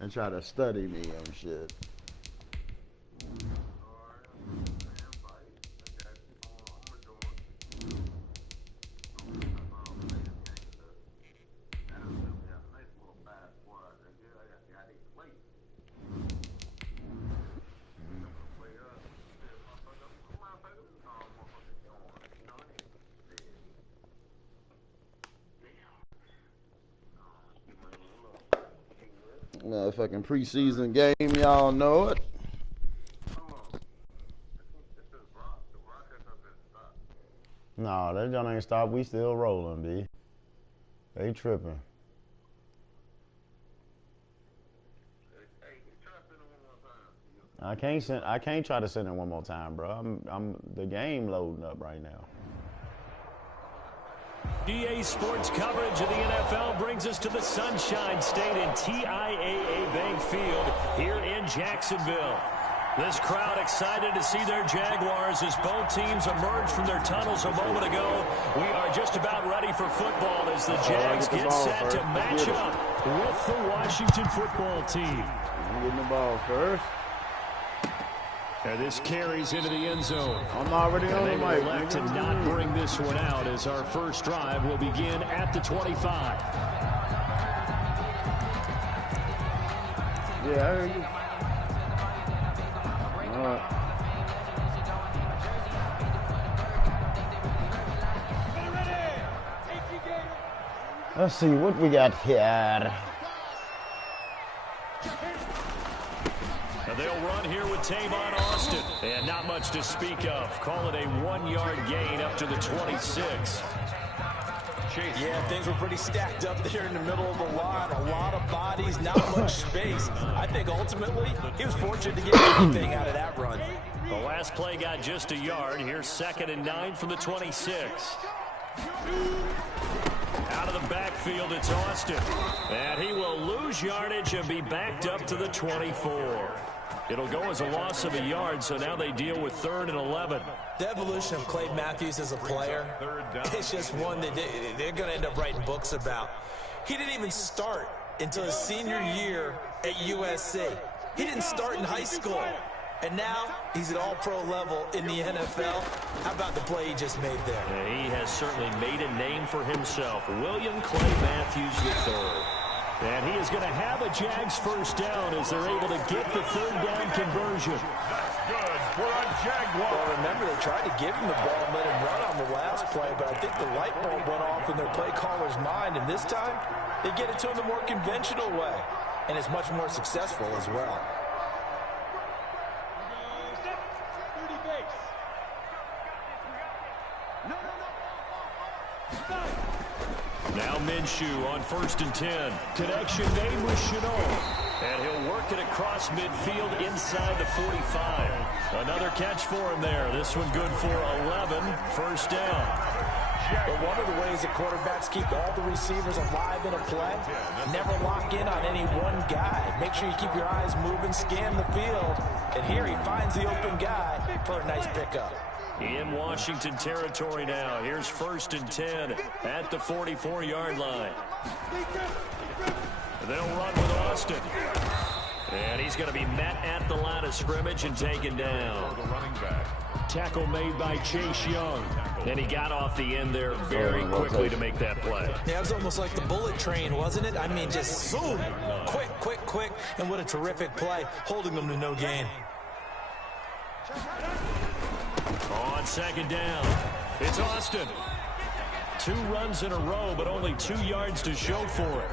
and try to study me and shit. Motherfucking preseason game, y'all know it. No, that joint ain't stopped. We still rolling, B. They tripping. I can't try to send it one more time, bro. I'm the game loading up right now. EA Sports coverage of the NFL brings us to the Sunshine State in TIAA Bank Field here in Jacksonville. This crowd excited to see their Jaguars as both teams emerge from their tunnels a moment ago. We are just about ready for football as the Jags get set to match up with the Washington football team. I'm getting the ball first. And this carries into the end zone. I'm already on the mic. They will elect to not bring this one out as our first drive will begin at the 25. Yeah, I heard you. All right. Let's see what we got here. They'll run here with Tavon Austin. And not much to speak of. Call it a 1-yard gain up to the 26. Yeah, things were pretty stacked up there in the middle of the line. A lot of bodies, not much space. I think ultimately he was fortunate to get anything out of that run. The last play got just a yard. Here's 2nd and 9 from the 26. Out of the backfield, it's Austin. And he will lose yardage and be backed up to the 24. It'll go as a loss of a yard, so now they deal with 3rd and 11. The evolution of Clay Matthews as a player, it's just one that they're going to end up writing books about. He didn't even start until his senior year at USC. He didn't start in high school. And now he's at all-pro level in the NFL. How about the play he just made there? Yeah, he has certainly made a name for himself. William Clay Matthews III. And he is going to have a Jags first down as they're able to get the 3rd down conversion. That's good for a Jaguar. Well, remember, they tried to give him the ball and let him run on the last play, but I think the light bulb went off in their play caller's mind, and this time they get it to him the more conventional way, and it's much more successful as well. Now Minshew on 1st and 10. Connection made with Shenault. And he'll work it across midfield inside the 45. Another catch for him there. This one good for 11. First down. But one of the ways that quarterbacks keep all the receivers alive in a play, never lock in on any one guy. Make sure you keep your eyes moving, scan the field. And here he finds the open guy for a nice pickup. In Washington territory now. Here's 1st and 10 at the 44-yard line. They'll run with Austin. And he's going to be met at the line of scrimmage and taken down. Tackle made by Chase Young. And he got off the end there very quickly to make that play. Yeah, it was almost like the bullet train, wasn't it? I mean, just zoom. Quick, quick, quick. And what a terrific play, holding them to no gain. On 2nd down, it's Austin. 2 runs in a row, but only 2 yards to show for it.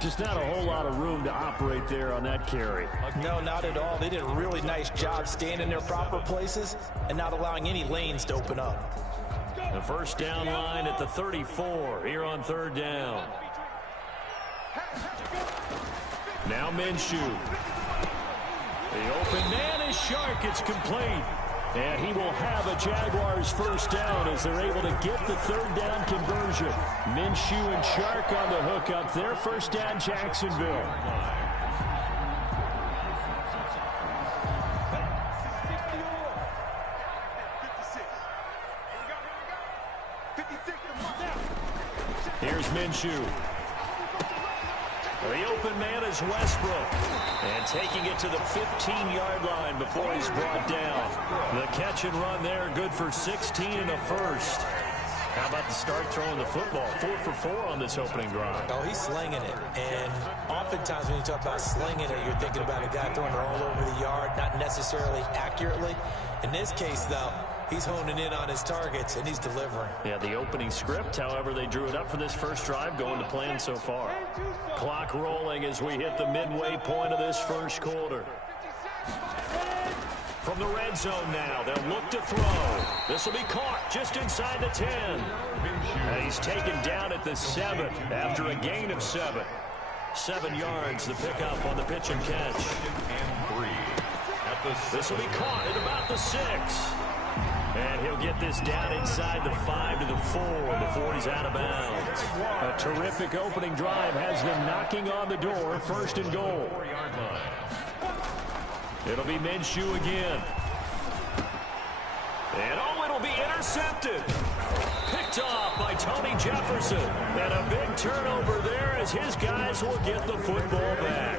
Just not a whole lot of room to operate there on that carry. No, not at all. They did a really nice job staying in their proper places and not allowing any lanes to open up. The first down line at the 34 here on 3rd down. Now Minshew. The open man is Shark. It's complete. And he will have a Jaguars first down as they're able to get the 3rd down conversion. Minshew and Shark on the hook up their first down, Jacksonville. Here's Minshew. The open man is Westbrook. And taking it to the 15-yard line before he's brought down. The catch and run there, good for 16 and a first. How about the start throwing the football? 4 for 4 on this opening drive. Oh, he's slinging it. And oftentimes when you talk about slinging it, you're thinking about a guy throwing it all over the yard, not necessarily accurately. In this case, though, he's honing in on his targets, and he's delivering. Yeah, the opening script, however, they drew it up for this first drive, going to plan so far. Clock rolling as we hit the midway point of this first quarter. From the red zone now, they'll look to throw. This will be caught just inside the 10. And he's taken down at the 7 after a gain of 7. 7 yards, the pickup on the pitch and catch. This will be caught at about the 6. And he'll get this down inside the 5 to the 4 before he's out of bounds. A terrific opening drive has them knocking on the door, 1st and goal. It'll be Minshew again. And oh, it'll be intercepted. Picked off by Tony Jefferson. And a big turnover there as his guys will get the football back.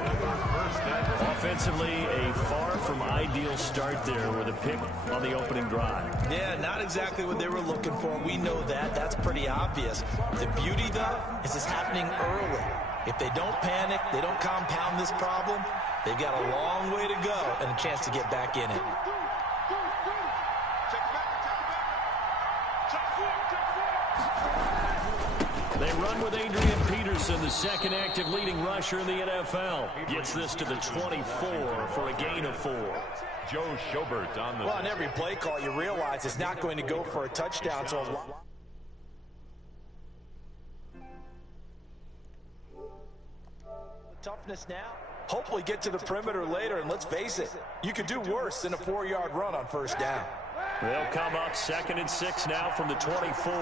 Offensively, a far from ideal start there with a pick on the opening drive. Yeah, not exactly what they were looking for. We know that. That's pretty obvious. The beauty, though, is it's happening early. If they don't panic, they don't compound this problem, they've got a long way to go and a chance to get back in it. They run with Adrian Peterson, the second active leading rusher in the NFL. Gets this to the 24 for a gain of 4. Joe Schobert on the... Well, on every play call, you realize it's not going to go for a touchdown, so... Toughness now. Hopefully get to the perimeter later, and let's face it, you could do worse than a 4-yard run on 1st down. They'll come up 2nd and 6 now from the 24.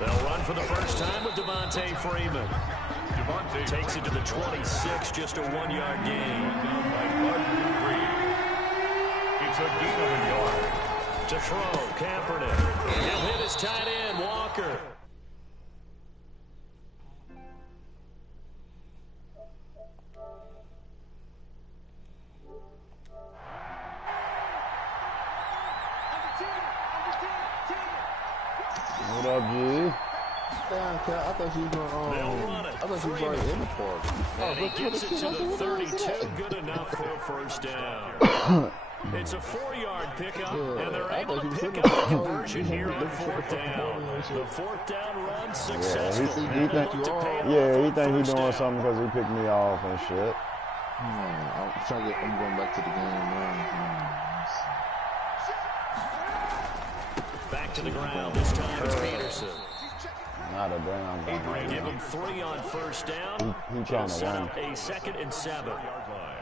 They'll run for the first time with Devontae Freeman. Takes it to the 26, just a 1-yard gain. It's a gain of a yard. To throw, Kaepernick. And he'll hit his tight end, Walker. What up, G? Damn, I thought you was going I thought you was already in the park. And he gets it to the 32, good enough for a first down. It's a 4-yard pickup, and they're able to pick up a conversion here on 4th down. The 4th down run successful. He think he's doing something because he picked me off and shit. I'm going back to the game now. Back to the ground. This time it's Peterson. Not a damn thing. Give him 3 on 1st down. He trying to set win. up a 2nd and 7.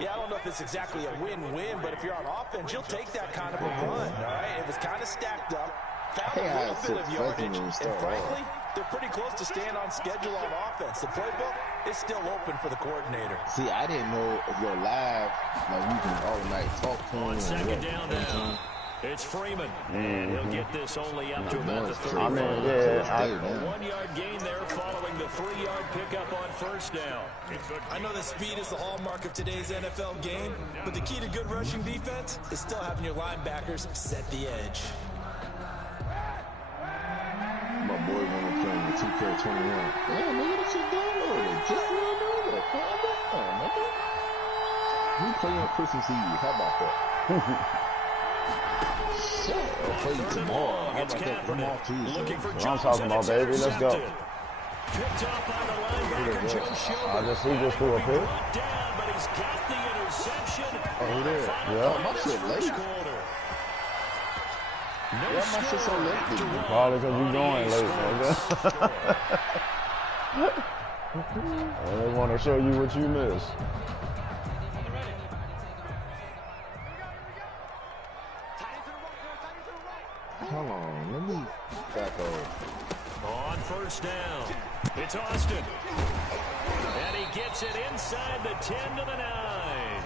Yeah, I don't know if it's exactly a win-win, but if you're on offense, you'll take that kind of a run, all right? It was kind of stacked up, found a little bit of yardage, and frankly, they're pretty close to staying on schedule on offense. The playbook is still open for the coordinator. See, I didn't know if you're live, like you can all night talk to him. On 2nd down now. It's Freeman, and he'll get this only up to about the 30. I mean, yeah. A 1-yard gain there following the 3-yard pickup on 1st down. I know that speed is the hallmark of today's NFL game, but the key to good rushing defense is still having your linebackers set the edge. My boy wanna play in the 2K21. Yeah, nigga, that shit downloaded. Just downloaded. Calm down, nigga. We play on Christmas Eve. How about that? Shit, I'll play you tomorrow. How about that? Tomorrow Tuesday. What I'm talking about, baby. Let's go. Picked up by the linebacker, Joe Schobert. He just threw a pick. Down, but he's got the interception. Oh, he did. Yeah. Oh, my shit late. Why my shit so late? Probably because you're going late, nigga. They want to show you what you missed. Hold on, let me back over. On 1st down, it's Austin. And he gets it inside the 10 to the 9.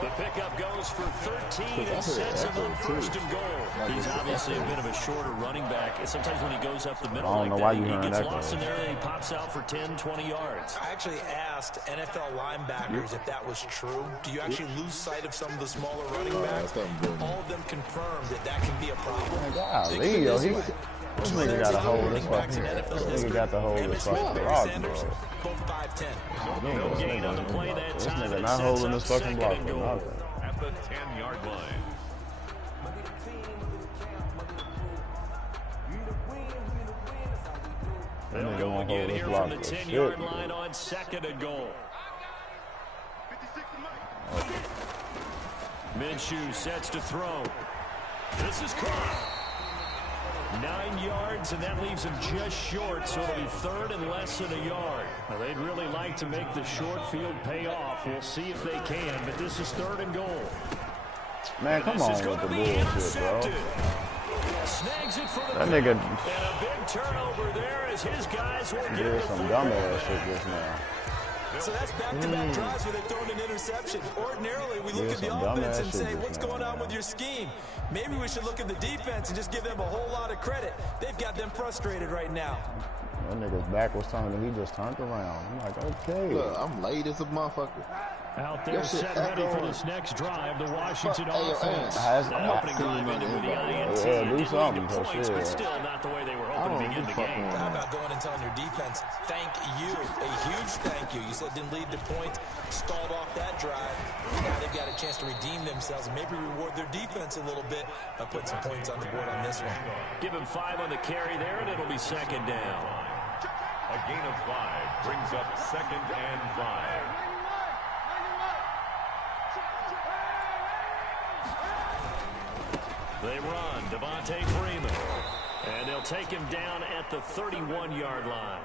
The pickup goes for 13 and sets him up first and goal. He's obviously a bit of a shorter running back. And sometimes when he goes up the middle like that, he gets lost in there and he pops out for 10, 20 yards. I actually asked NFL linebackers if that was true. Do you actually lose sight of some of the smaller running backs? All of them confirmed that can be a problem. Golly, yo, this nigga got a hold of this fucking This nigga got the hold of this fucking block, bro. Both 5'10". No gain on the play that This time. nigga not holding this fucking block for nothing. At the 10-yard line. They'll go again here from the 10-yard line on 2nd and goal. Minshew sets to throw. This is caught. 9 yards, and that leaves him just short, so it'll be 3rd and less than a yard. Now, they'd really like to make the short field pay off. We'll see if they can, but this is 3rd and goal. Man, come on with the bullshit, bro. Snags it for the that nigga. And a big turnover there as his guys will get did some dumbass shit just now. So that's back-to-back drives where they've thrown an interception. Ordinarily, we look at the offense and say, what's going on with your scheme? Maybe we should look at the defense and just give them a whole lot of credit. They've got them frustrated right now. That nigga's back was turning, he just turned around. I'm like, okay. Look, I'm late as a motherfucker. Out there, set ready for this next drive. The Washington offense. An opening drive ended with the INT. Do something, for points, but still not the way they were hoping to begin the game. How about going and telling your defense, thank you, a huge thank you. You said didn't lead to points, stalled off that drive. Now they've got a chance to redeem themselves and maybe reward their defense a little bit by putting some points on the board on this one. Give him 5 on the carry there, and it'll be 2nd down. A gain of 5 brings up 2nd and 5. They run, Devontae Freeman. And they'll take him down at the 31-yard line.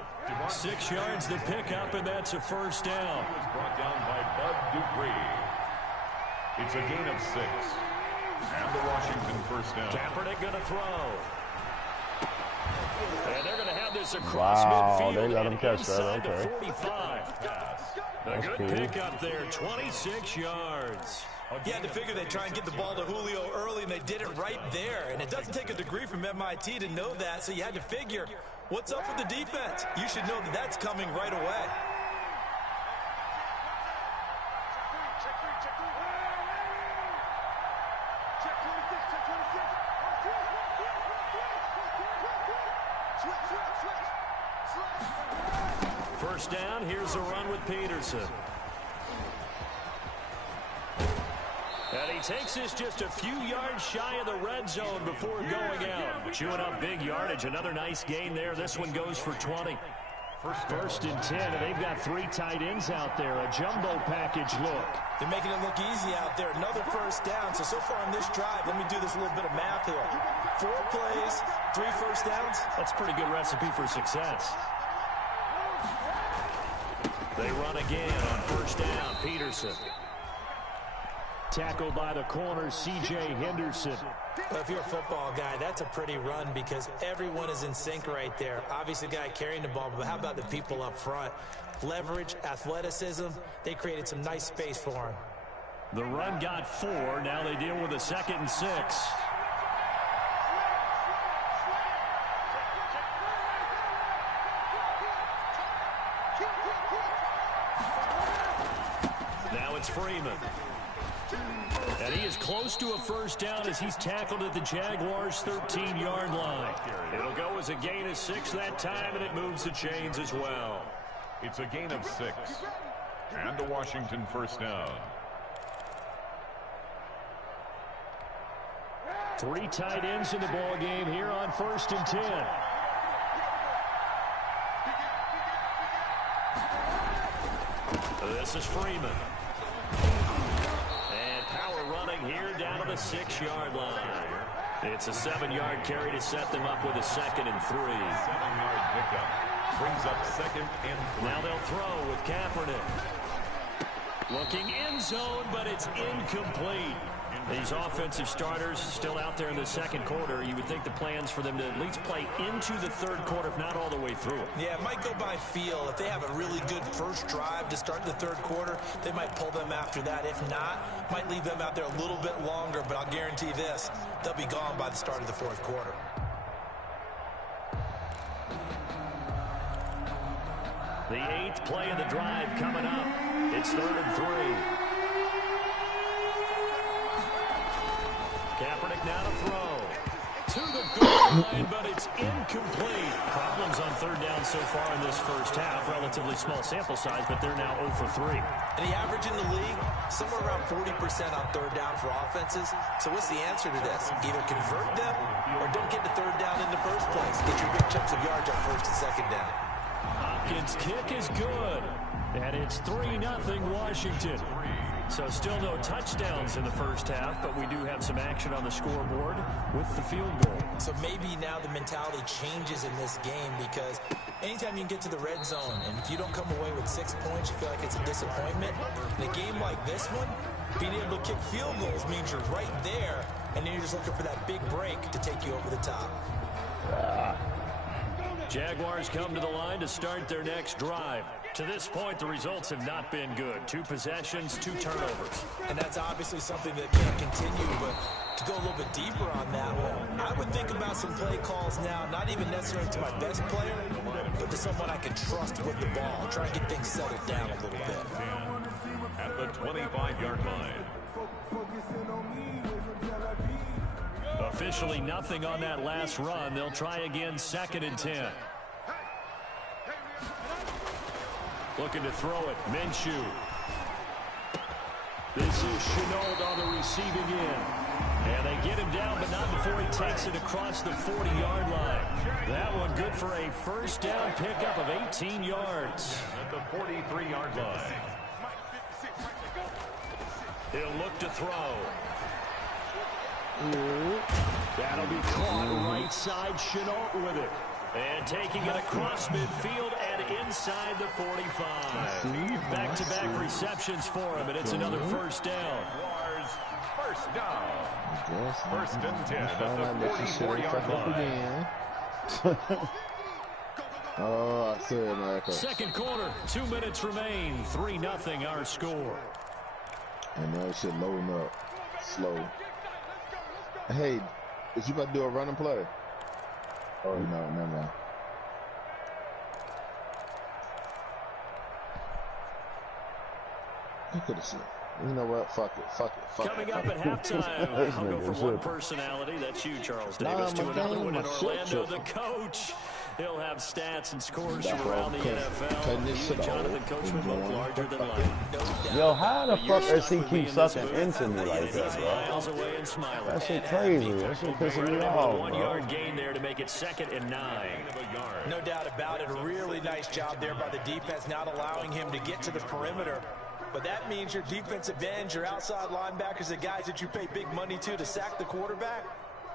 6 yards to pick up, and that's a 1st down. It was brought down by Bud Dupree. It's a gain of 6. And the Washington 1st down. Kaepernick going to throw. And they're going to have this across midfield. They let him catch that, okay. The 45. A good pickup there, 26 yards. You had to figure they'd try and get the ball to Julio early, and they did it right there. And it doesn't take a degree from MIT to know that, so you had to figure, what's up with the defense? You should know that that's coming right away. First down, here's a run with Peterson. And he takes this just a few yards shy of the red zone before going out. Chewing up big yardage. Another nice gain there. This one goes for 20. First and 10, and they've got 3 tight ends out there. A jumbo package look. They're making it look easy out there. Another 1st down. So far on this drive, let me do this little bit of math here. 4 plays, 3 1st downs. That's a pretty good recipe for success. They run again on 1st down. Peterson. Tackled by the corner, C.J. Henderson. Well, if you're a football guy, that's a pretty run because everyone is in sync right there. Obviously, the guy carrying the ball, but how about the people up front? Leverage, athleticism, they created some nice space for him. The run got 4. Now they deal with a 2nd and 6. Now it's Freeman. And he is close to a 1st down as he's tackled at the Jaguars' 13-yard line. It'll go as a gain of 6 that time, and it moves the chains as well. It's a gain of 6. And the Washington 1st down. 3 tight ends in the ball game here on 1st and 10. This is Freeman. Running here down to the 6-yard line. It's a 7-yard carry to set them up with a 2nd and 3. 7-yard pickup brings up 2nd and 3. Now they'll throw with Kaepernick. Looking end zone, but it's incomplete. These offensive starters still out there in the second quarter. You would think the plans for them to at least play into the third quarter, if not all the way through it. Yeah, it might go by feel. If they have a really good first drive to start the third quarter, they might pull them after that. If not, might leave them out there a little bit longer, but I'll guarantee this, they'll be gone by the start of the fourth quarter. The 8th play of the drive coming up. It's 3rd and 3. Kaepernick now to throw. To the goal line, but it's incomplete. Problems on third down so far in this first half. Relatively small sample size, but they're now 0 for 3. And the average in the league, somewhere around 40% on third down for offenses. So what's the answer to this? Either convert them or don't get the third down in the first place. Get your big chunks of yards on first and second down. Hopkins' kick is good. And it's 3-0 Washington. So still no touchdowns in the first half, but we do have some action on the scoreboard with the field goal. So maybe now the mentality changes in this game, because anytime you can get to the red zone and if you don't come away with 6 points, you feel like it's a disappointment. In a game like this one, being able to kick field goals means you're right there, and then you're just looking for that big break to take you over the top. Jaguars come to the line to start their next drive. To this point, the results have not been good. 2 possessions, 2 turnovers. And that's obviously something that can't continue, but to go a little bit deeper on that one, I would think about some play calls now, not even necessarily to my best player, but to someone I can trust with the ball. Try and get things settled down a little bit. At the 25-yard line. Officially nothing on that last run. They'll try again, 2nd and 10. Looking to throw it, Minshew. This is Shenault on the receiving end. And they get him down, but not before he takes it across the 40-yard line. That one good for a first down pickup of 18 yards. At the 43-yard line. He'll look to throw. That'll be caught right side. Shenault with it. And taking it across midfield and inside the 45. Back-to-back receptions for him, and it's another first down. First down. First and 10 at the 44-yard line. Oh, I said America. Second quarter, 2 minutes remain. 3-0 our score. And that shit loading up. Slow. Hey, is you about to do a running play? Oh, no, never mind. Look at this. You know what? Fuck it. Coming up at halftime, I'll go for one personality. That's you, Charles Davis, to another one in Orlando. The coach. He'll have stats and scores from around the NFL. Jonathan Coachman look larger than life. Yo, how the fuck does he keep sucking into me like that, bro? That shit crazy. That shit pissing me off, bro. 1-yard gain there to make it 2nd and 9. No doubt about it. A really nice job there by the defense, not allowing him to get to the perimeter. But that means your defensive ends, your outside linebackers, the guys that you pay big money to sack the quarterback,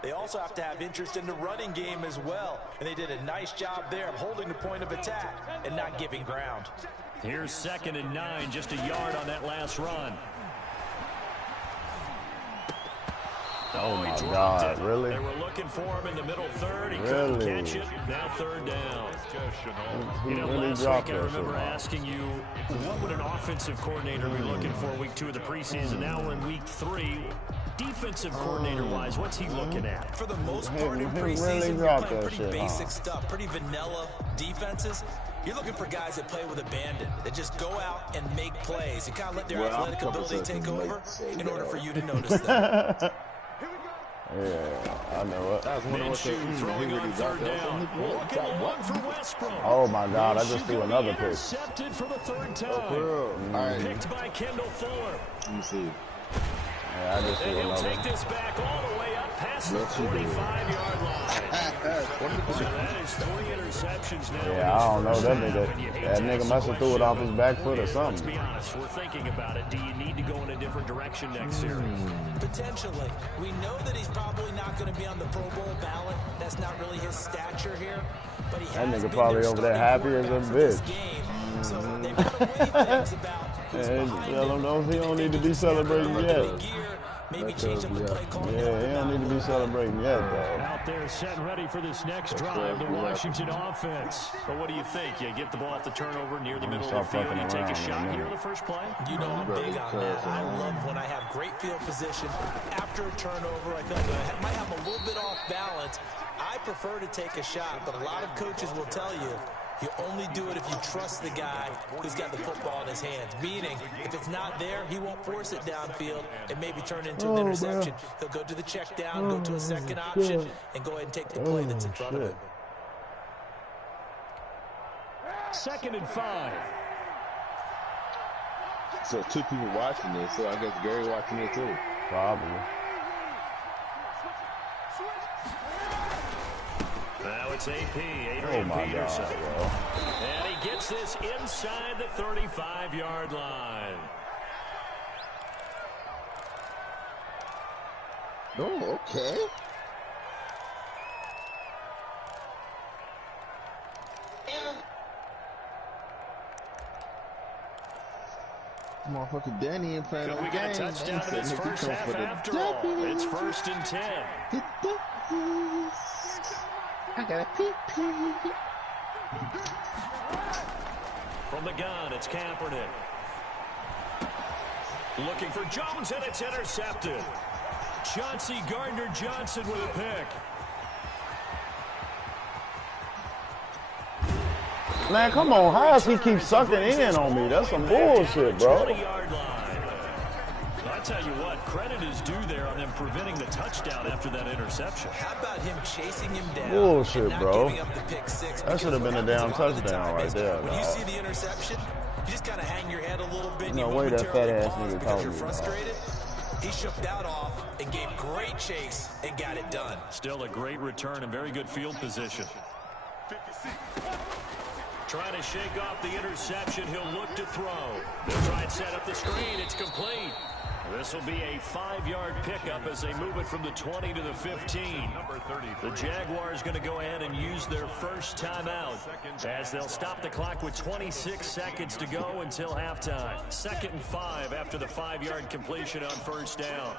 they also have to have interest in the running game as well. And they did a nice job there of holding the point of attack and not giving ground. Here's 2nd and 9, just a yard on that last run. Oh my God, really? They were looking for him in the middle third. He Really? couldn't catch it. Now 3rd down. He You know, really last dropped week I that shit, remember man. asking you, what would an offensive coordinator be looking for week 2 of the preseason? Now we're in week 3. Defensive coordinator-wise, what's he looking at? For the most part in He preseason, really you're dropped playing that pretty shit, basic stuff, pretty vanilla defenses. You're looking for guys that play with abandon, that just go out and make plays and kind of let their athletic ability take over in order for you to notice them. Yeah, I know it. Minshew throwing on 3rd down. Looking long for Westbrook. Oh my God, I just Minshew threw going another pick. intercepted for the 3rd time. All right. Picked by Kendall Fuller. Let me see. Yeah, I just And threw he'll another. take this back all the way up past the Yes, he did. 45-yard line. So that is 3 interceptions now. Yeah, I don't know that nigga. That nigga must have threw it off his back foot or Let's something. be honest, we're thinking about it. Do you need to go in a different direction next series? Potentially. We know that he's probably not going to be on the Pro Bowl ballot. That's not really his stature here. But he That has nigga been probably their over there starting happy as a quarterback for this bitch. game. So they've got to weigh things about who's And behind tell him him. no, he Do don't they need to think be he's got celebrating the yet. right gear, maybe change up the play call. Yeah, he don't need to be celebrating yet, though. Out there set ready for this next drive, the Washington offense. But what do you think? You get the ball off the turnover near the middle of the field, you take a shot here in the first play? You know I'm big on that. I love when I have great field position. After a turnover, I feel like I might have a little bit off balance. I prefer to take a shot, but a lot of coaches will tell you, you only do it if you trust the guy who's got the football in his hands. Meaning, if it's not there, he won't force it downfield and maybe turn into an interception. He'll go to the check down, go to a second option, and go ahead and take the play that's in front of him. 2nd and 5. So 2 people watching this, so I guess Gary watching it too. Probably. Now it's AP, Adrian Peterson. God, bro. And he gets this inside the 35-yard line. Oh, okay. Motherfucker Danny ain't playing Could no we get a games. touchdown in this first half after all? It's 1st and 10. I got a pee-pee. From the gun, it's Kaepernick. Looking for Jones, and it's intercepted. Chauncey Gardner-Johnson with a pick. Man, come on. How does he keep sucking in on me? That's some bullshit, bro. 20-yard line. I tell you what, credit is due there on them preventing the touchdown after that interception. How about him chasing him down? Bullshit, and not bro. giving up the pick six? That should have been a damn touchdown right there, When you dog. see the interception, you just kind of hang your head a little bit. No you way that momentarily fat-ass pause nigga because caught you're me, frustrated. He shook that off and gave great chase and got it done. Still a great return and very good field position. Trying to shake off the interception. He'll look to throw. They'll try and set up the screen. It's complete. This will be a 5-yard pickup as they move it from the 20 to the 15. The Jaguars going to go ahead and use their first timeout as they'll stop the clock with 26 seconds to go until halftime. 2nd and 5 after the 5-yard completion on first down.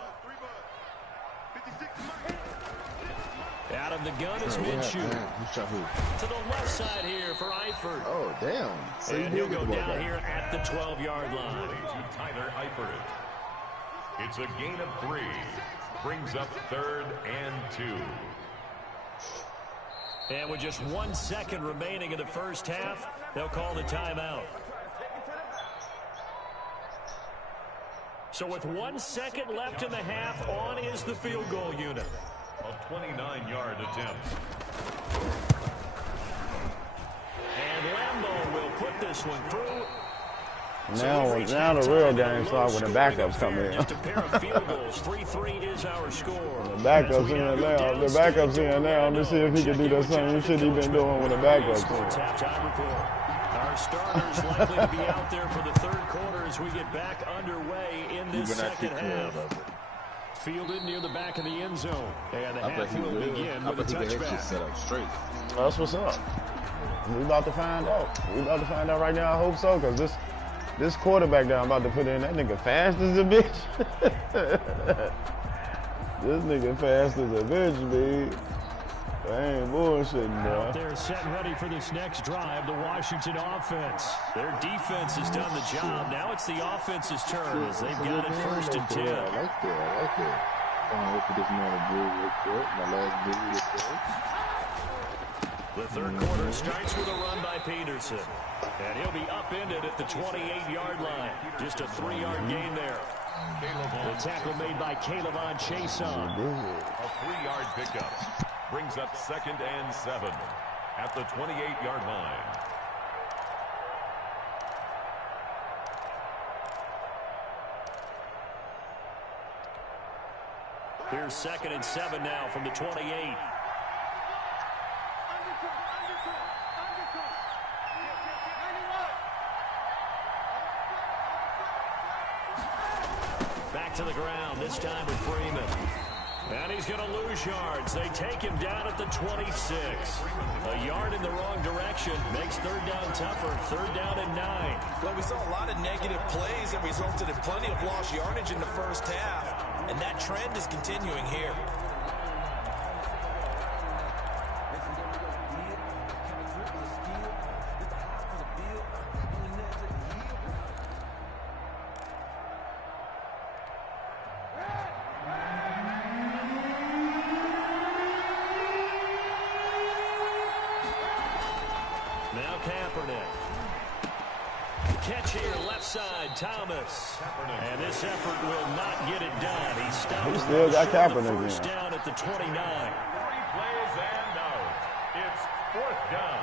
Out of the gun is Minshew. To the left side here for Eifert. Oh, damn. So and he'll go down here at the 12-yard line. To Tyler Eifert. It's a gain of 3. Brings up 3rd and 2. And with just 1 second remaining in the first half, they'll call the timeout. So with 1 second left in the half, on is the field goal unit. A 29-yard attempt. And Lambeau will put this one through. Now the real game starts when the backups come in. Just a pair of field goals. 3-3 is our score. The backups in now. The backups in now. Let's see if he can do the same shit he been doing with the backups in. Halftime report. Our starters likely to be out there for the third quarter as we get back underway in this second half. Fielded near the back of the end zone. And the half will begin with a touchback. That's what's up. We about to find out. We about to find out right now. I hope so, because this quarterback that I'm about to put in, that nigga fast as a bitch. This nigga fast as a bitch, B. I ain't bullshitting, bro. They're set and ready for this next drive, the Washington offense. Their defense has done the job. Now it's the offense's turn as they've got it 1st and 10. I like that. I'm going to put this man a blue real quick. My last blue real quick. The third quarter starts with a run by Peterson. And he'll be upended at the 28-yard line. Just a 3-yard gain there. The tackle made by K'Lavon Chaisson. A 3-yard pickup. Brings up 2nd and 7 at the 28-yard line. Here's 2nd and 7 now from the 28. Back to the ground, this time with Freeman. And he's going to lose yards. They take him down at the 26. A yard in the wrong direction makes third down tougher. 3rd down and 9. Well, we saw a lot of negative plays that resulted in plenty of lost yardage in the first half. and that trend is continuing here. Now Kaepernick. Catch here, left side, Thomas. And this effort will not get it done. He stopped. He still got Kaepernick first down at the 29. 3 plays and out. It's 4th down.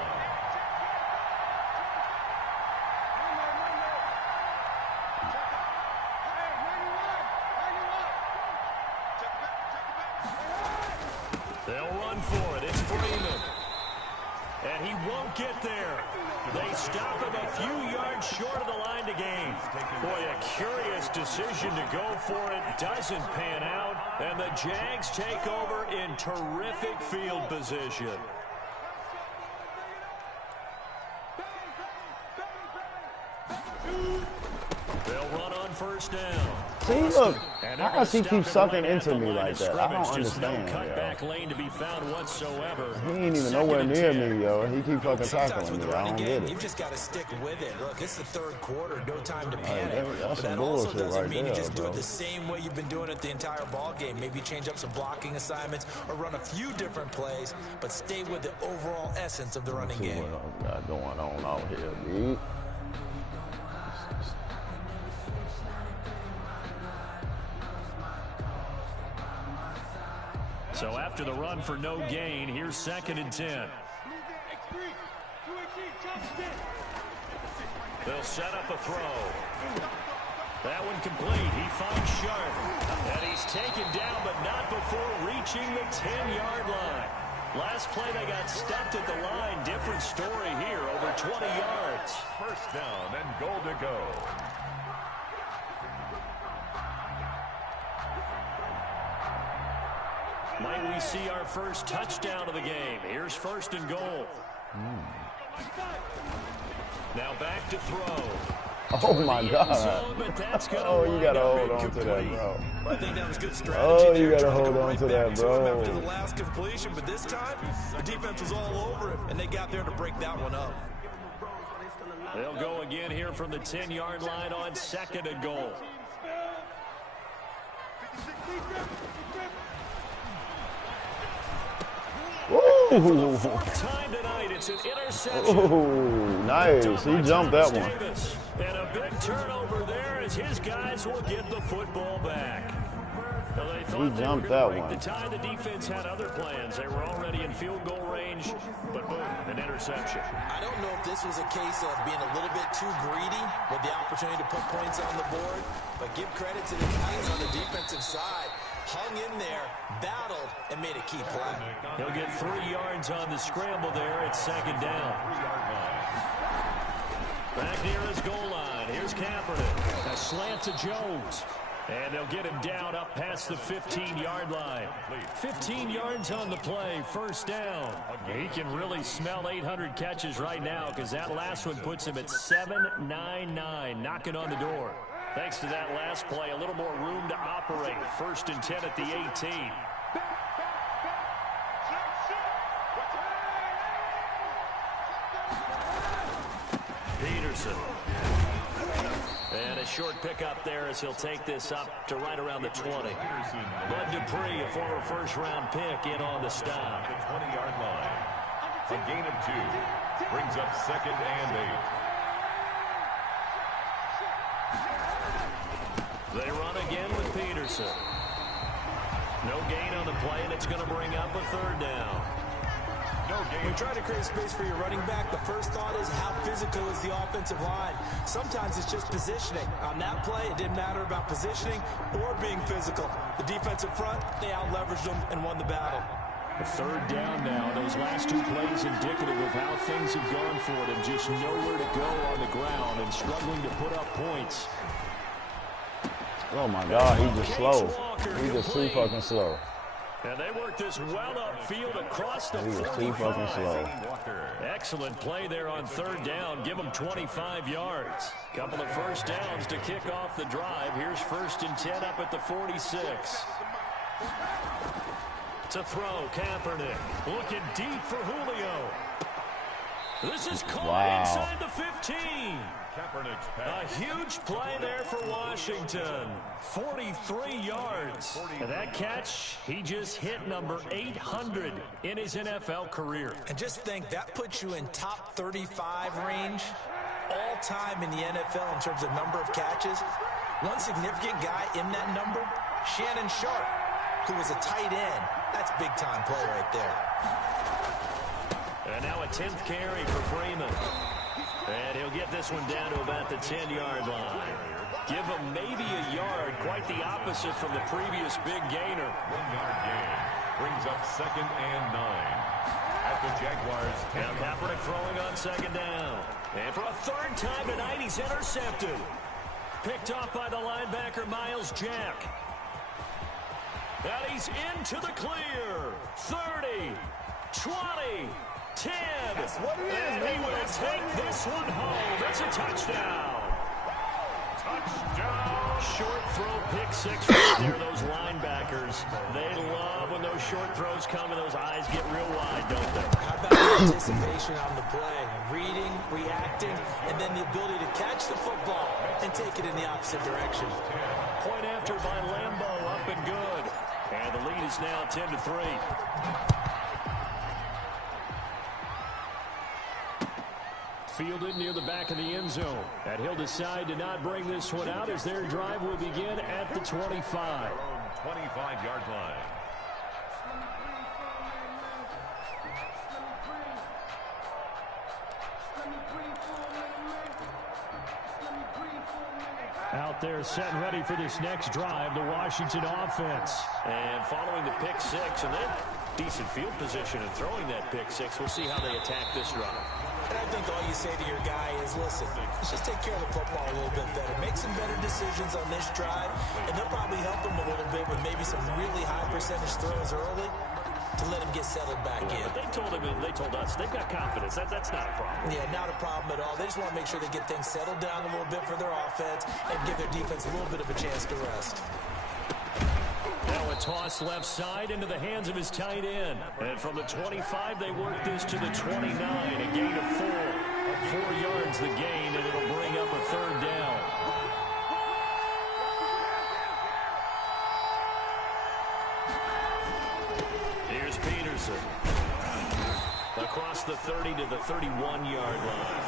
They'll run for it. It's Freeman. And he won't get there. They stop him a few yards short of the line to gain. Boy, a curious decision to go for it. Doesn't pan out. And the Jags take over in terrific field position. They'll run on first down. See, look, how does he keep sucking into me like that? I don't understand, no cutback lane to be found whatsoever. He ain't even nowhere near me, yo. He keep fucking tackling me. I don't get it. You've just got to stick with it. Look, it's the 3rd quarter. No time to panic. That's But that some also bullshit doesn't right mean you there, just do bro. it the same way you've been doing it the entire ball game. Maybe change up some blocking assignments or run a few different plays, but stay with the overall essence of the running See game. what I got going on out here, dude. So after the run for no gain, here's 2nd and 10. They'll set up a throw. That one complete. He finds Sharp. And he's taken down, but not before reaching the 10-yard line. Last play, they got stuffed at the line. Different story here, over 20 yards. 1st down and goal to go. Might we see our first touchdown of the game? Here's 1st and goal. Now back to throw. Oh my God. Oh, you gotta hold on to that, bro. I think that was good strategy. Oh, you gotta hold on to that, bro. After the last completion, but this time, the defense was all over it, and they got there to break that one up. They'll go again here from the 10-yard line on 2nd and goal. Ooh. Time tonight, it's an interception. Ooh, nice. He jumped that one. Davis. And a big turnover there as his guys will get the football back. Well, they thought He jumped that one. The time the defense had other plans. They were already in field goal range, but boom, an interception. I don't know if this was a case of being a little bit too greedy with the opportunity to put points on the board, but give credit to the guys on the defensive side. Hung in there, battled, and made a key play. He'll get 3 yards on the scramble there at 2nd down. Back near his goal line. Here's Kaepernick. A slant to Jones. And they'll get him down up past the 15-yard line. 15 yards on the play, 1st down. He can really smell 800 catches right now because that last one puts him at 799, knocking on the door. Thanks to that last play, a little more room to operate. 1st and 10 at the 18. Peterson. And a short pickup there as he'll take this up to right around the 20. Bud Dupree, a former first-round pick, in on the stop. The 20-yard line. A gain of 2. Brings up 2nd and 8. They run again with Peterson. No gain on the play, and it's going to bring up a 3rd down. When you're trying to create space for your running back, the first thought is how physical is the offensive line. Sometimes it's just positioning. On that play, it didn't matter about positioning or being physical. The defensive front, they out-leveraged them and won the battle. A 3rd down now. Those last 2 plays indicative of how things have gone for them. Just nowhere to go on the ground and struggling to put up points. Oh my God, he's just slow. He's just too fucking slow. And they work this well upfield across the He was too fucking 45. slow. Excellent play there on third down. Give them 25 yards. Couple of first downs to kick off the drive. Here's 1st and 10 up at the 46. To throw, Kaepernick. Looking deep for Julio. This is caught inside the 15. A huge play there for Washington. 43 yards. And that catch, he just hit number 800 in his NFL career. And just think, that puts you in top 35 range all time in the NFL in terms of number of catches. One significant guy in that number, Shannon Sharpe, who was a tight end. That's big-time play right there. And now a 10th carry for Freeman. And he'll get this one down to about the 10-yard line. Give him maybe a yard, quite the opposite from the previous big gainer. 1-yard gain brings up 2nd and 9 at the Jaguars. Now Kaepernick throwing on 2nd down. And for a 3rd time tonight, he's intercepted. Picked off by the linebacker, Miles Jack. And he's into the clear. 30, 20, 10. That's what it is, and he will take this one home. It's a touchdown. Touchdown. Short throw, pick 6 right there. Those linebackers, they love when those short throws come and those eyes get real wide, don't they? How about the anticipation on the play? Reading, reacting, and then the ability to catch the football and take it in the opposite direction. Point after by Lambo, up and good. And the lead is now 10-3. Fielded near the back of the end zone. And he'll decide to not bring this one out as their drive will begin at the 25. 25-yard line. Out there set and ready for this next drive, the Washington offense. And following the pick 6, and then decent field position and throwing that pick 6. We'll see how they attack this drive. And I think all you say to your guy is, listen, let's just take care of the football a little bit better. Make some better decisions on this drive, and they'll probably help him a little bit with maybe some really high percentage throws early to let him get settled back in. But they told him, and they told us, they've got confidence. That's not a problem. Yeah, not a problem at all. They just want to make sure they get things settled down a little bit for their offense and give their defense a little bit of a chance to rest. Now a toss left side into the hands of his tight end. And from the 25, they work this to the 29. A gain of 4. 4 yards the gain, and it'll bring up a 3rd down. Here's Peterson. Across the 30 to the 31-yard line.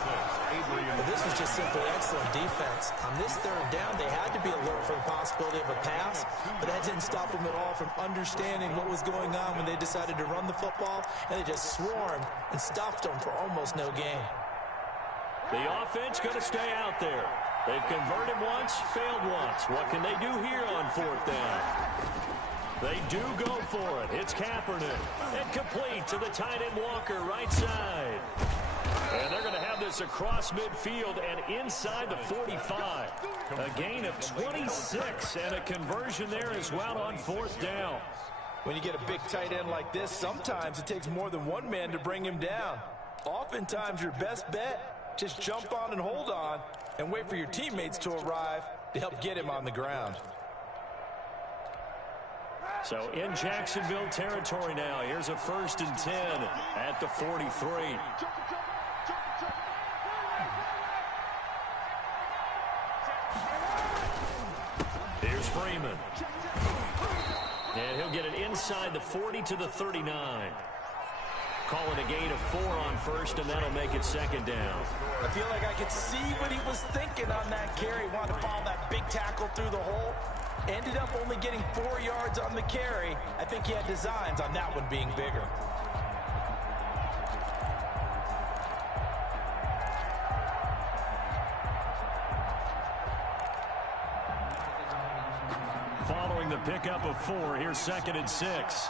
Well, this was just simply excellent defense. On this 3rd down, they had to be alert for the possibility of a pass, but that didn't stop them at all from understanding what was going on when they decided to run the football, and they just swarmed and stopped them for almost no gain. The offense going to stay out there. They've converted once, failed once. What can they do here on 4th down? They do go for it. It's Kaepernick. And complete to the tight end Walker, right side. And they're going to have this across midfield and inside the 45. A gain of 26 and a conversion there as well on 4th down. When you get a big tight end like this, sometimes it takes more than one man to bring him down. Oftentimes your best bet, just jump on and hold on and wait for your teammates to arrive to help get him on the ground. So in Jacksonville territory now, here's a 1st and 10 at the 43. Here's Freeman. And he'll get it inside the 40 to the 39. Calling a gain of 4 on 1st, and that'll make it 2nd down. I feel like I could see what he was thinking on that carry. Wanted to follow that big tackle through the hole. Ended up only getting 4 yards on the carry. I think he had designs on that one being bigger. Following the pickup of 4, here's 2nd and 6.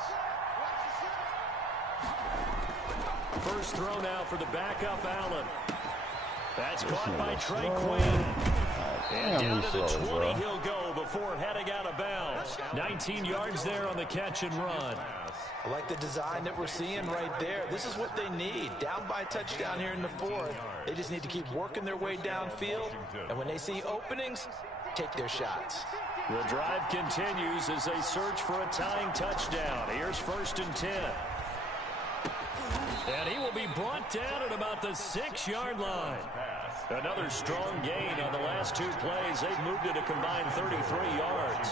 First throw now for the backup, Allen. That's caught by Trey Quinn. And Damn, down he's to the slow, 20 bro. he'll go before heading out of bounds. 19 yards there on the catch and run. I like the design that we're seeing right there. This is what they need. Down by a touchdown here in the fourth. They just need to keep working their way downfield. And when they see openings, take their shots. The drive continues as they search for a tying touchdown. Here's 1st and 10. And he will be brought down at about the 6-yard line. Another strong gain on the last 2 plays. They've moved it a combined 33 yards.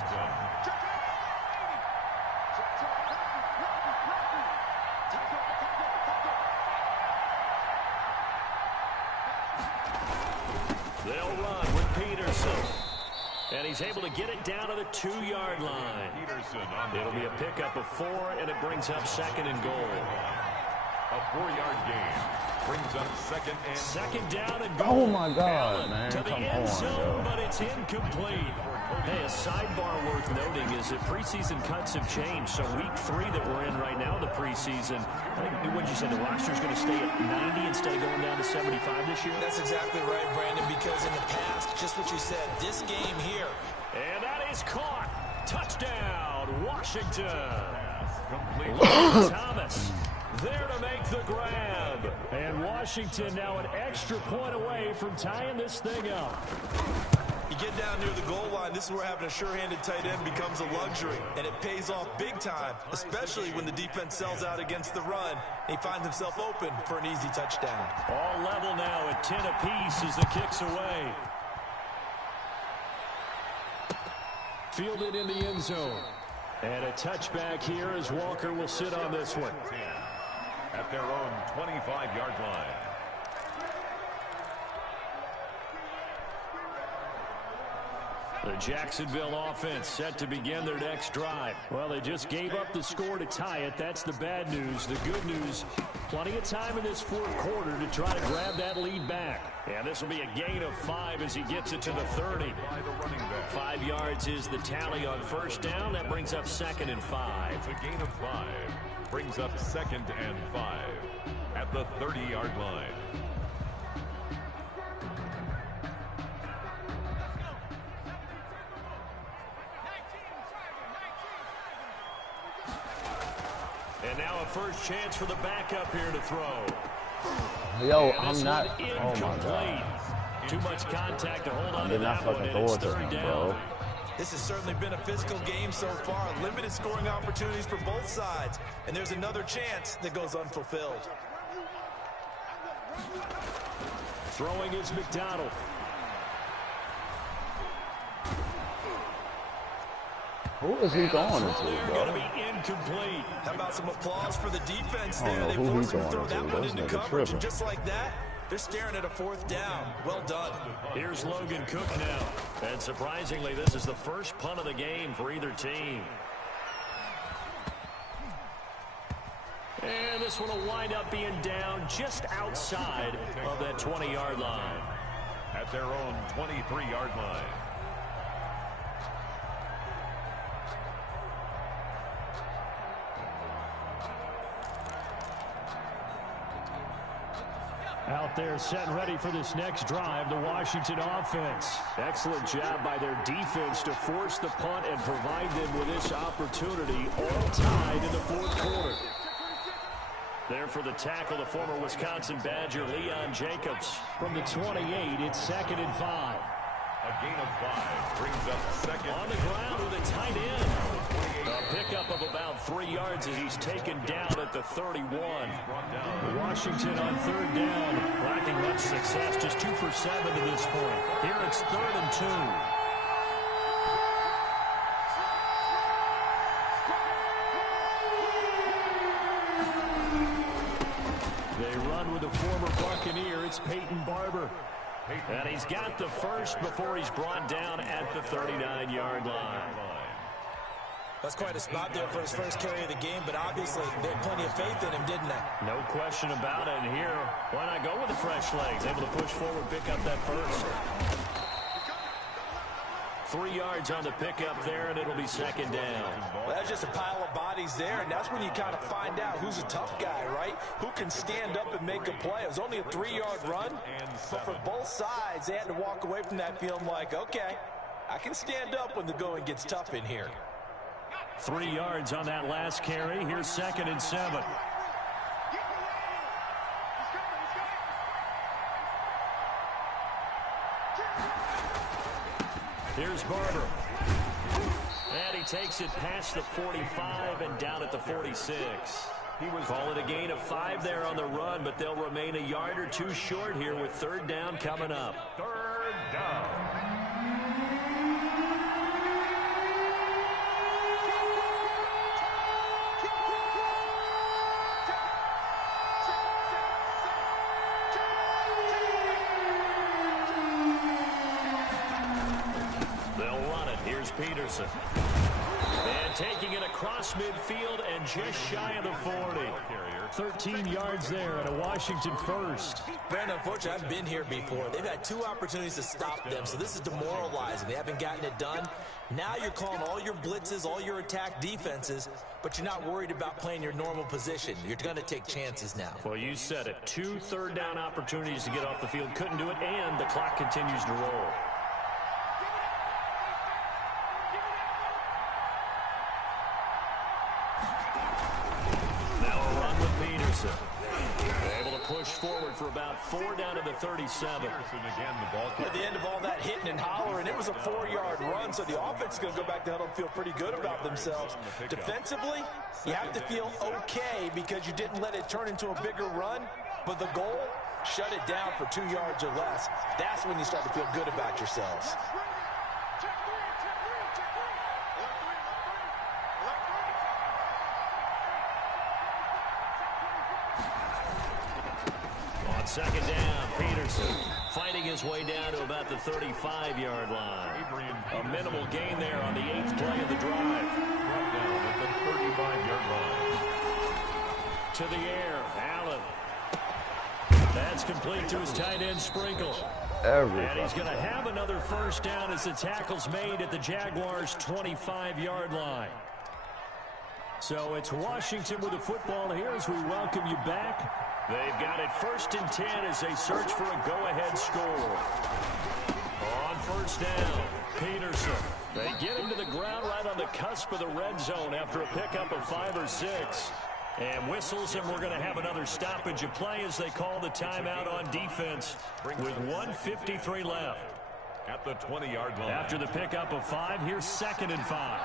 They'll run with Peterson. And he's able to get it down to the 2-yard line. It'll be a pickup of 4, and it brings up 2nd and goal. A 4-yard gain brings up second down and goal. Oh, my God, Allen man. to the Come end on, zone, yo. but it's incomplete. Hey, a sidebar worth noting is that preseason cuts have changed. So week 3 that we're in right now, the preseason, I think, what did you say, the roster's going to stay at 90 instead of going down to 75 this year? That's exactly right, Brandon, because in the past, just what you said, this game here. And that is caught. Touchdown, Washington. Thomas there to make the grab. And Washington now an extra point away from tying this thing up. You get down near the goal line, this is where having a sure-handed tight end becomes a luxury, and it pays off big time, especially when the defense sells out against the run, and he finds himself open for an easy touchdown. All level now at 10 apiece as the kick's away. Fielded in the end zone. And a touchback here as Walker will sit on this one. at their own 25-yard line. The Jacksonville offense set to begin their next drive. Well, they just gave up the score to tie it. That's the bad news. The good news, plenty of time in this fourth quarter to try to grab that lead back. And this will be a gain of 5 as he gets it to the 30. 5 yards is the tally on first down. That brings up 2nd and 5. It's a gain of 5. Brings up 2nd and 5 at the 30-yard line. And now a first chance for the backup here to throw. Yo, And I'm this not. one Oh my incomplete. God. Too much contact to hold on to Did not that one, fucking and throw it's it to 3rd him, down. bro. This has certainly been a physical game so far. Limited scoring opportunities for both sides. And there's another chance that goes unfulfilled. Throwing is McDonald. Who is he going Throw into, there going to bro? be incomplete. How about some applause for the defense I don't there? know They who forced he's him to throw going that into. one This into nigga coverage. tripping. And just like that, they're staring at a 4th down. Well done. Here's Logan Cook now. And surprisingly, this is the first punt of the game for either team. And this one will wind up being down just outside of that 20-yard line. At their own 23-yard line. Out there set and ready for this next drive, the Washington offense. Excellent job by their defense to force the punt and provide them with this opportunity, all tied in the fourth quarter. There for the tackle, the former Wisconsin Badger, Leon Jacobs. From the 28, it's 2nd and 5. A gain of 5 brings up 2nd. On the ground with a tight end. A pickup of about 3 yards as he's taken down at the 31. Washington on 3rd down, lacking much success, just 2 for 7 to this point. Here it's 3rd and 2. They run with the former Buccaneer. It's Peyton Barber. And he's got the first before he's brought down at the 39-yard line. That's quite a spot there for his first carry of the game, but obviously they had plenty of faith in him, didn't they? No question about it. And here, why not go with the fresh legs? Able to push forward, pick up that first. 3 yards on the pickup there, and it'll be second down. Well, that's just a pile of bodies there, and that's when you kind of find out who's a tough guy, right? Who can stand up and make a play. It was only a 3-yard run, but for both sides, they had to walk away from that feeling like, okay, I can stand up when the going gets tough in here. 3 yards on that last carry. Here's 2nd and 7. Here's Barber. And he takes it past the 45 and down at the 46. Call it a gain of 5 there on the run, but they'll remain a yard or two short here with 3rd down coming up. 3rd down. Peterson. And taking it across midfield and just shy of the 40. 13 yards there and a Washington first. Brandon, unfortunately, I've been here before. They've had 2 opportunities to stop them, so this is demoralizing. They haven't gotten it done. Now you're calling all your blitzes, all your attack defenses, but you're not worried about playing your normal position. You're going to take chances now. Well, you said it. 2 third down opportunities to get off the field. Couldn't do it, and the clock continues to roll. Able to push forward for about 4 down to the 37. At the end of all that hitting and hollering, it was a 4-yard run, so the offense is going to go back to huddle and feel pretty good about themselves. Defensively, you have to feel okay because you didn't let it turn into a bigger run, but the goal, shut it down for 2 yards or less. That's when you start to feel good about yourselves. Second down, Peterson fighting his way down to about the 35-yard line. A minimal gain there on the 8th play of the drive. Brought down at the 35-yard line. To the air, Allen. That's complete to his tight end, Sprinkle. And he's going to have another first down as the tackle's made at the Jaguars' 25-yard line. So it's Washington with the football here as we welcome you back. They've got it 1st and 10 as they search for a go-ahead score. On first down, Peterson. They get him to the ground right on the cusp of the red zone after a pickup of 5 or 6. And whistles, and we're going to have another stoppage of play as they call the timeout on defense with 1:53 left. At the 20-yard line. After the pickup of 5, here's 2nd and 5.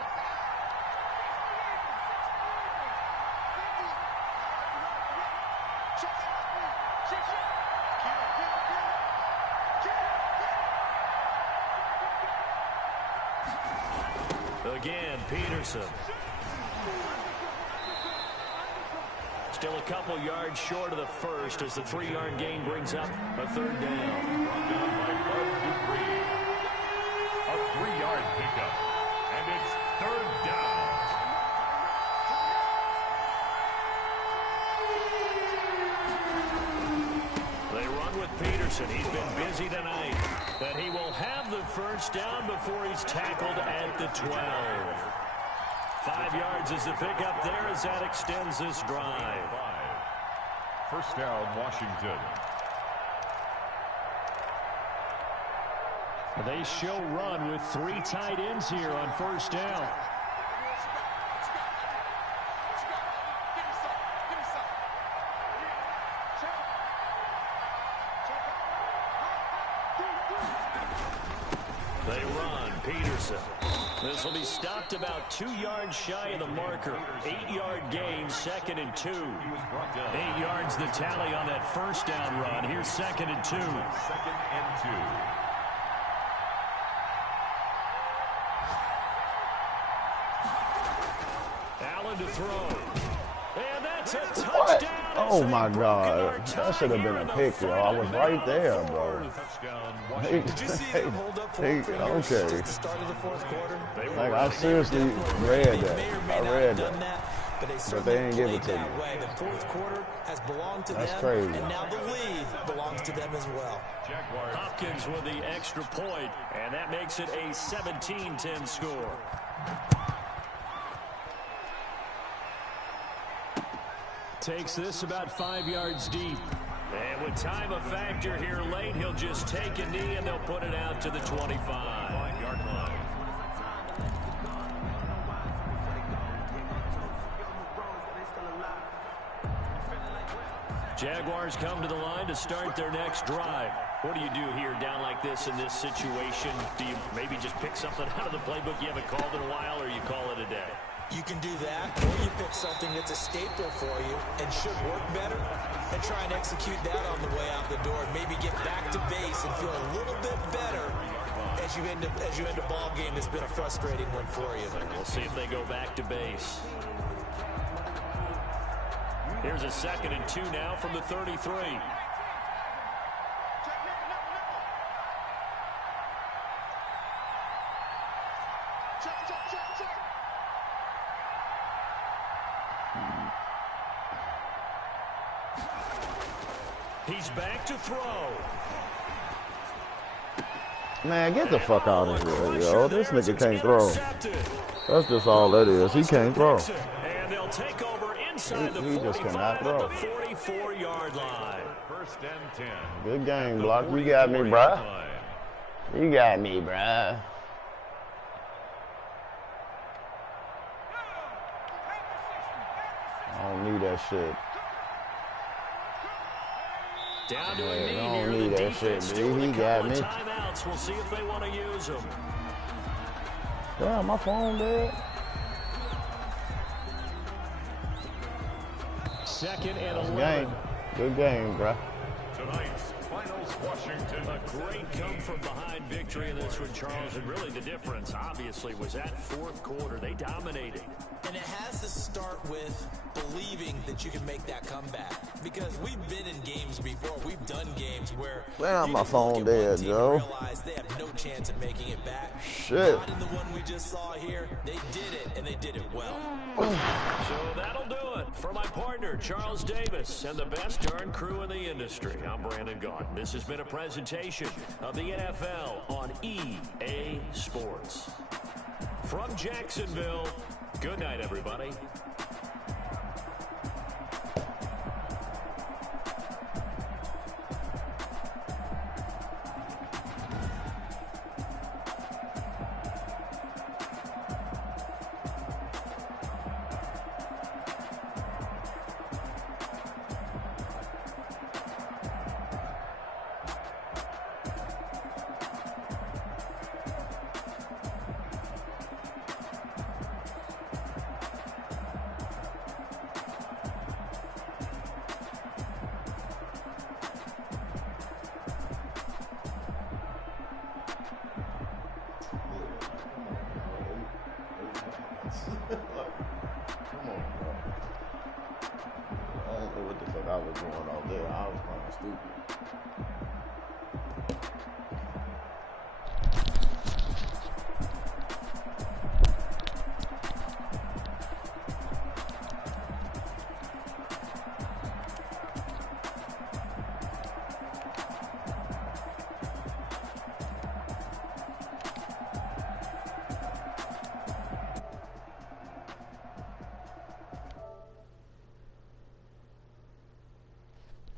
Again, Peterson. Still a couple yards short of the first as the 3-yard gain brings up a 3rd down. Brought down by Bud Dupree. A 3-yard pickup. And it's 3rd down. They run with Peterson. He's been busy tonight. But he will have the first down before he's tackled at the 12. 5 yards is the pickup there as that extends this drive. First down, Washington. They show run with 3 tight ends here on first down. They run, Peterson. This will be stopped about 2 yards shy of the marker. 8-yard gain, 2nd and 2. 8 yards the tally on that first down run. Here's 2nd and 2. 2nd and 2. Allen to throw. And that's a touchdown. What? Oh my God. That should have been a pick, yo. I was right there, bro. Did you see them hold up for okay. just the start of the 4th quarter? Like, I seriously read that. May or may I not read have done that. that. But they But certainly they ain't give played it to that you. way. The fourth quarter has belonged to That's them, crazy. and now the lead belongs to them as well. Hopkins with the extra point, and that makes it a 17-10 score. Takes this about 5 yards deep. And with time a factor here late, he'll just take a knee and they'll put it out to the 25-yard line. Jaguars come to the line to start their next drive. What do you do here down like this in this situation? Do you maybe just pick something out of the playbook you haven't called in a while, or you call it a day? You can do that, or you pick something that's a staple for you and should work better and try and execute that on the way out the door and maybe get back to base and feel a little bit better as you end a ball game that's been a frustrating one for you. We'll see if they go back to base. Here's a 2nd and 2 now from the 33. He's back to throw. Man, get the fuck out of here, yo. This nigga can't throw. That's just all that is. He can't throw. And they'll take over inside the He just cannot throw. 44-yard line. First and 10. Good game, Block. You got me, bruh. You got me, bruh. I don't need that shit. Down to a Yeah, knee I here. don't The need that defense shit, still dude. with He a got couple me. of timeouts. We'll see if they want to use them. Damn, my phone dead. 2nd and Good 11. game. Good game, bruh. Tonight's finals, Washington. A great come-from-behind victory in this one, Charles. And really the difference, obviously, was that fourth quarter. They dominated. And it has to start with believing that you can make that comeback. Because we've been in games before. We've done games where Damn, you my just phone look at dead, one team and Joe. realize they have no chance of making it back. Shit. Not in the one we just saw here. They did it, and they did it well. So that'll do it for my partner, Charles Davis, and the best darn crew in the industry. I'm Brandon Gaudin. This has been a presentation of the NFL on EA Sports. From Jacksonville, good night, everybody. Come on, bro. I don't know what the fuck I was doing out there. I was kind of stupid.